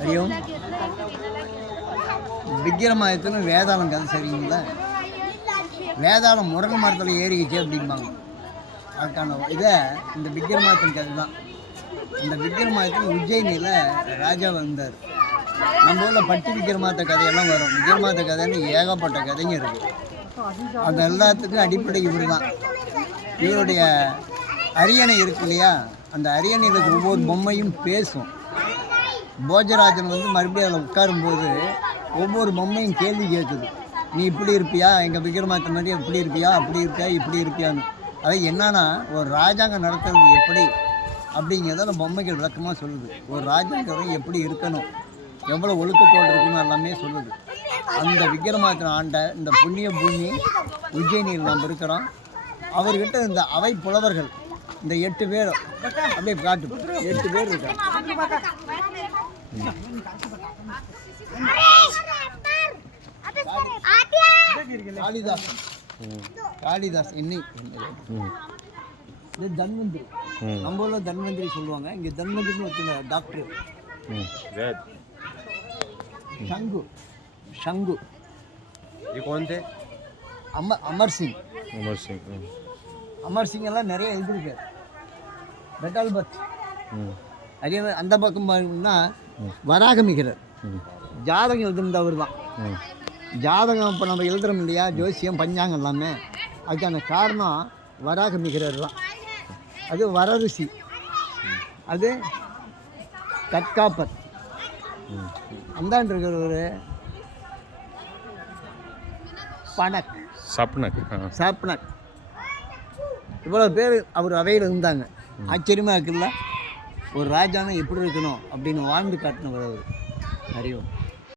ஹரியோம். விக்கிரமாதித்தனும் வேதாளம் கதை சரிங்களா? வேதாளம் முருங்கை மரத்தில் ஏறிக்கிச்சு அப்படிம்பாங்க. அதுக்கான இதை இந்த விக்கிரமாதித்தன் கதை தான். இந்த விக்கிரமாதித்தன் உஜ்ஜயினியில் ராஜா வந்தார். நம்ம ஊரில் பட்டி விக்கிரமாத்த கதையெல்லாம் வரும். விக்கிரமாத்த கதைன்னு ஏகப்பட்ட கதைங்க இருக்குது. அது எல்லாத்துக்கும் அடிப்படை இவர் தான். இவருடைய அரியணை இருக்கு இல்லையா, அந்த அரியணையில் இருக்கிற ஒவ்வொரு பொம்மையும் பேசும். போஜராஜன் வந்து மறுபடியும் அதில் உட்காரும்போது ஒவ்வொரு பொம்மையும் கேள்வி கேட்குது. நீ இப்படி இருப்பியா, எங்கள் விக்கிரமாத்த மாதிரி இப்படி இருப்பியா, அப்படி இருப்பியா, இப்படி இருப்பியான்னு. அது என்னன்னா, ஒரு ராஜாங்கம் நடத்துறது எப்படி அப்படிங்கிறத அந்த பொம்மைகள் விளக்கமாக சொல்லுது. ஒரு ராஜாங்கம் எப்படி இருக்கணும், எவ்வளோ ஒழுக்கத்தோடு இருக்கணும் எல்லாமே சொல்லுது. அந்த விக்கிரமாதித்தன் ஆண்ட இந்த புண்ணிய பூமி உஜ்ஜயினியில் நம்ம இருக்கிறோம். அவர்கிட்ட இந்த அவை புலவர்கள் இந்த 8 பேர் அப்படியே காட்டு 8 பேர் இருக்காங்க. காளிதாஸ் இது தன்வந்திரி. நம்ம ஊரில் தன்வந்திரி சொல்லுவாங்க, இங்கே தன்வந்திரின்னு ஒருத்தங்க டாக்டர். शंगू शंगू ये कौन थे? अमर सिंह எல்லாம் நிறைய எழுதியிருக்காரு. பெட்டால்பத் அதே மாதிரி அந்த பக்கம் பார்த்தீங்கன்னா வராகமிகிறார். ஜாதகம் எழுதுனவர் தான். ஜாதகம் இப்போ நம்ம எழுதுறோம் இல்லையா, ஜோசியம் பஞ்சாங்கம் எல்லாமே, அதுக்கான காரணம் வராகமிகிறார் தான். அது வரரிசி, அது கட்காப்பர். அந்தாண்டு இருக்கிற ஒரு சாப்னக். இவ்வளோ பேர் அவர் அவையில் இருந்தாங்க. ஆச்சரியமாக இருக்குல்ல, ஒரு ராஜானா எப்படி இருக்கணும் அப்படின்னு வாழ்ந்து காட்டினவர் அவர். அறிவோம்.